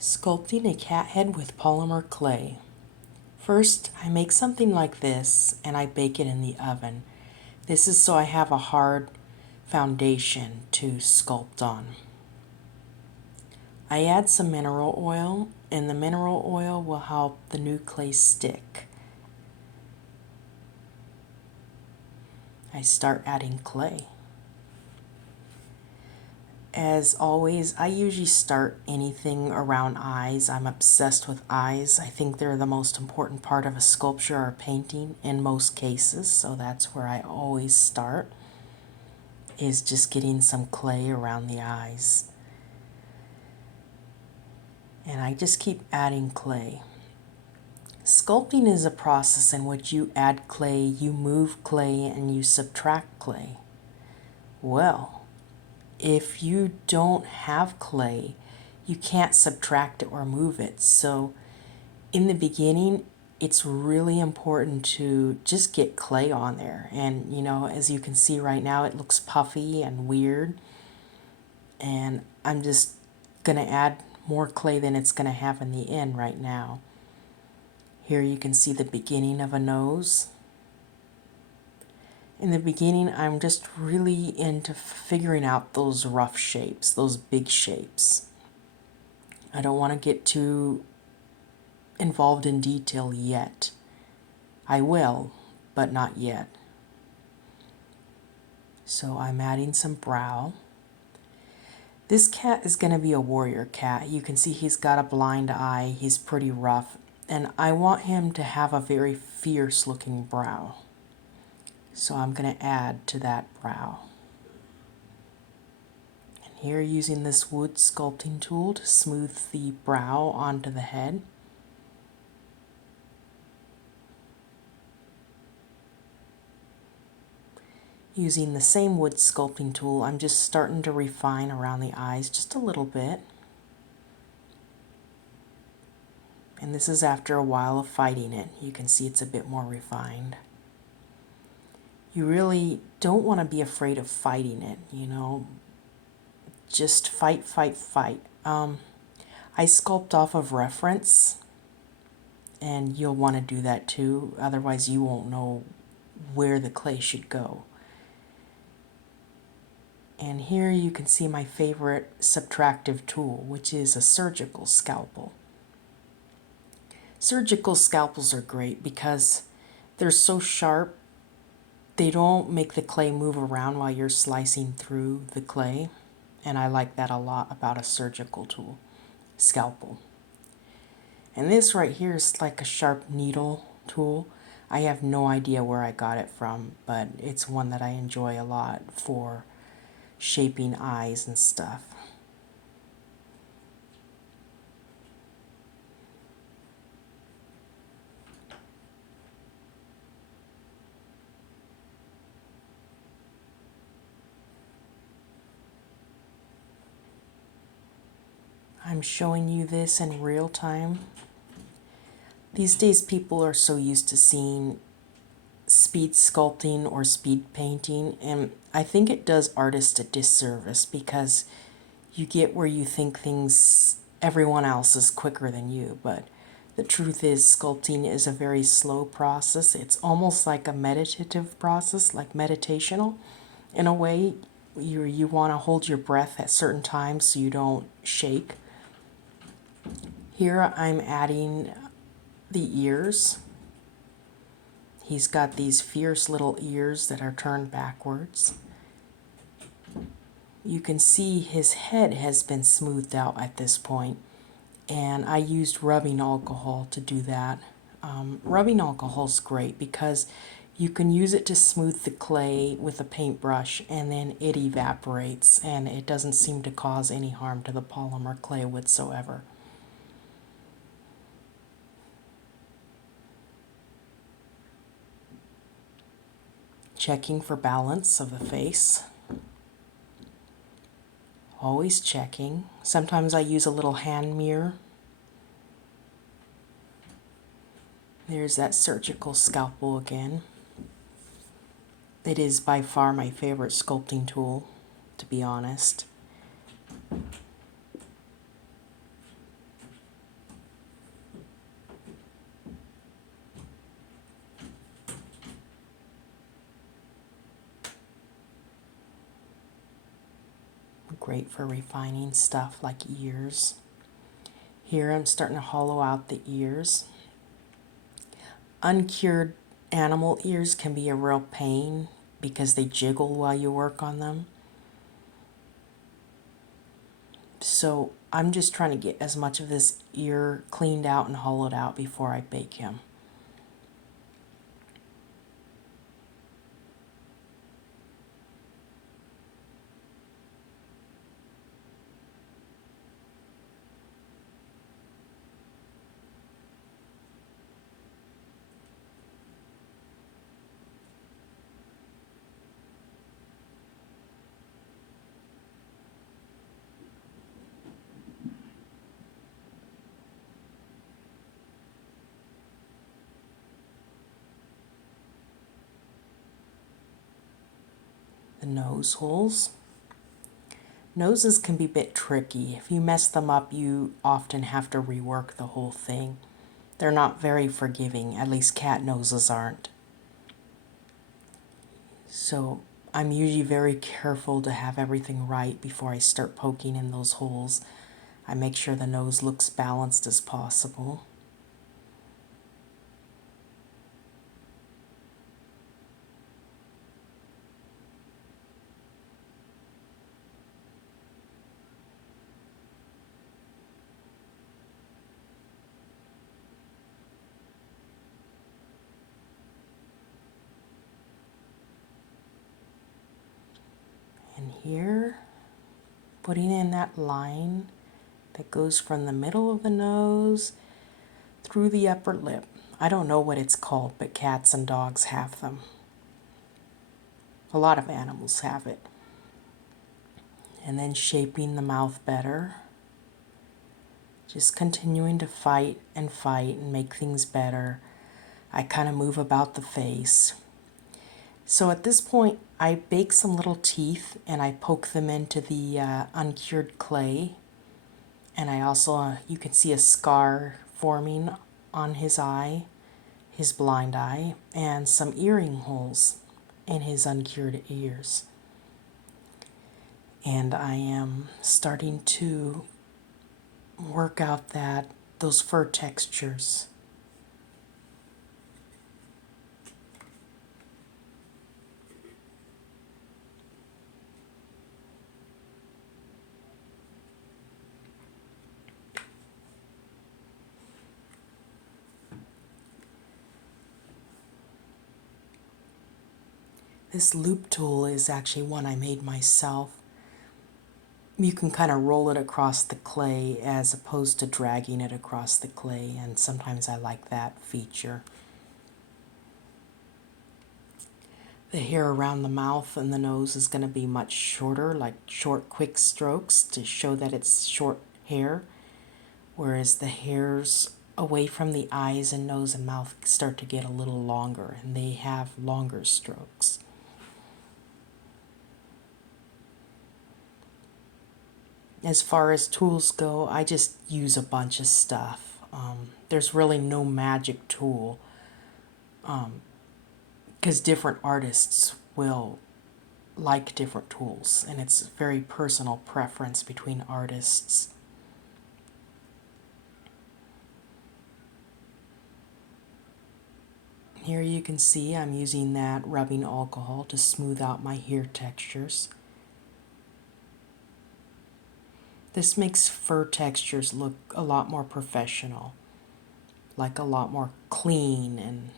Sculpting a cat head with polymer clay. First, I make something like this and I bake it in the oven. This is so I have a hard foundation to sculpt on. I add some mineral oil, and the mineral oil will help the new clay stick. I start adding clay. As always, I usually start anything around eyes. I'm obsessed with eyes. I think they're the most important part of a sculpture or painting in most cases, so that's where I always start, is just getting some clay around the eyes. And I just keep adding clay. Sculpting is a process in which you add clay, you move clay, and you subtract clay. Well, if you don't have clay, you can't subtract it or move it. So in the beginning, it's really important to just get clay on there. And you know, as you can see right now, it looks puffy and weird. And I'm just gonna add more clay than it's gonna have in the end right now. Here you can see the beginning of a nose. In the beginning, I'm just really into figuring out those rough shapes, those big shapes. I don't want to get too involved in detail yet. I will, but not yet. So I'm adding some brow. This cat is going to be a warrior cat. You can see he's got a blind eye, he's pretty rough, and I want him to have a very fierce looking brow. So I'm going to add to that brow. And here, using this wood sculpting tool to smooth the brow onto the head. Using the same wood sculpting tool, I'm just starting to refine around the eyes just a little bit. And this is after a while of fighting it. You can see it's a bit more refined. You really don't want to be afraid of fighting it, you know. Just fight, fight, fight. I sculpt off of reference, and you'll want to do that too. Otherwise, you won't know where the clay should go. And here you can see my favorite subtractive tool, which is a surgical scalpel. Surgical scalpels are great because they're so sharp. They don't make the clay move around while you're slicing through the clay, and I like that a lot about a surgical tool, scalpel. And this right here is like a sharp needle tool. I have no idea where I got it from, but it's one that I enjoy a lot for shaping eyes and stuff. I'm showing you this in real time. These days people are so used to seeing speed sculpting or speed painting, and I think it does artists a disservice because you get where you think everyone else is quicker than you, but the truth is sculpting is a very slow process. It's almost like a meditative process, like meditational. In a way, you want to hold your breath at certain times so you don't shake. Here I'm adding the ears. He's got these fierce little ears that are turned backwards. You can see his head has been smoothed out at this point, and I used rubbing alcohol to do that. Rubbing alcohol is great because you can use it to smooth the clay with a paintbrush, and then it evaporates and it doesn't seem to cause any harm to the polymer clay whatsoever. Checking for balance of the face. Always checking. Sometimes I use a little hand mirror. There's that surgical scalpel again. It is by far my favorite sculpting tool, to be honest. great for refining stuff like ears. Here I'm starting to hollow out the ears. Uncured animal ears can be a real pain because they jiggle while you work on them. So I'm just trying to get as much of this ear cleaned out and hollowed out before I bake him. The nose holes. Noses can be a bit tricky. If you mess them up, you often have to rework the whole thing. They're not very forgiving, at least cat noses aren't. So I'm usually very careful to have everything right before I start poking in those holes. I make sure the nose looks balanced as possible. And here, putting in that line that goes from the middle of the nose through the upper lip. I don't know what it's called, but cats and dogs have them. A lot of animals have it. And then shaping the mouth better. Just continuing to fight and make things better. I kind of move about the face. So at this point, I bake some little teeth and I poke them into the uncured clay. And I also, you can see a scar forming on his eye, his blind eye, and some earring holes in his uncured ears. And I am starting to work out those fur textures. This loop tool is actually one I made myself. You can kind of roll it across the clay as opposed to dragging it across the clay, and sometimes I like that feature. The hair around the mouth and the nose is going to be much shorter, like short, quick strokes to show that it's short hair, whereas the hairs away from the eyes and nose and mouth start to get a little longer, and they have longer strokes. As far as tools go, I just use a bunch of stuff. There's really no magic tool because different artists will like different tools, and it's very personal preference between artists. Here you can see I'm using that rubbing alcohol to smooth out my hair textures. This makes fur textures look a lot more professional, like a lot more clean, and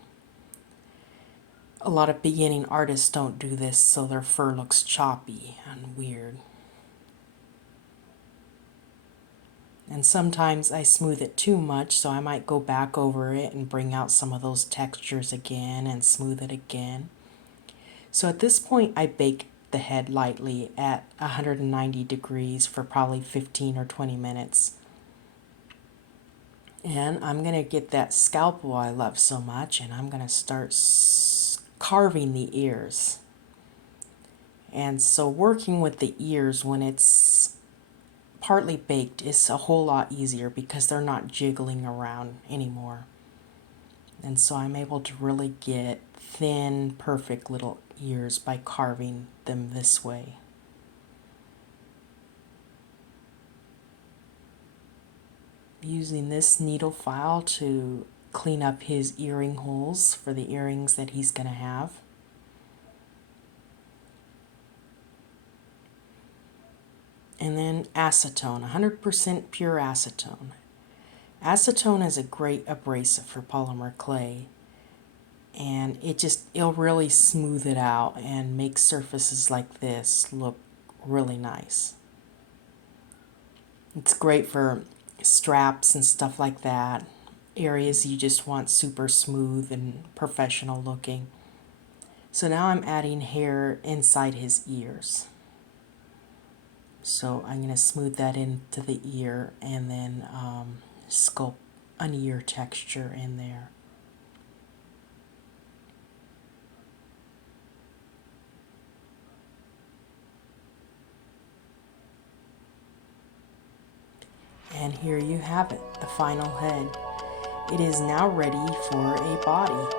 a lot of beginning artists don't do this, so their fur looks choppy and weird. And sometimes I smooth it too much, so I might go back over it and bring out some of those textures again and smooth it again. So at this point I bake the head lightly at 190 degrees for probably 15 or 20 minutes. And I'm going to get that scalpel I love so much, and I'm going to start carving the ears. And so working with the ears when it's partly baked is a whole lot easier because they're not jiggling around anymore. And so I'm able to really get thin, perfect little ears by carving them this way. using this needle file to clean up his earring holes for the earrings that he's going to have. And then acetone, 100% pure acetone. Acetone is a great abrasive for polymer clay, and it'll really smooth it out and make surfaces like this look really nice. It's great for straps and stuff like that, areas you just want super smooth and professional looking. So now I'm adding hair inside his ears. So I'm going to smooth that into the ear and then sculpt an ear texture in there. And here you have it, the final head. It is now ready for a body.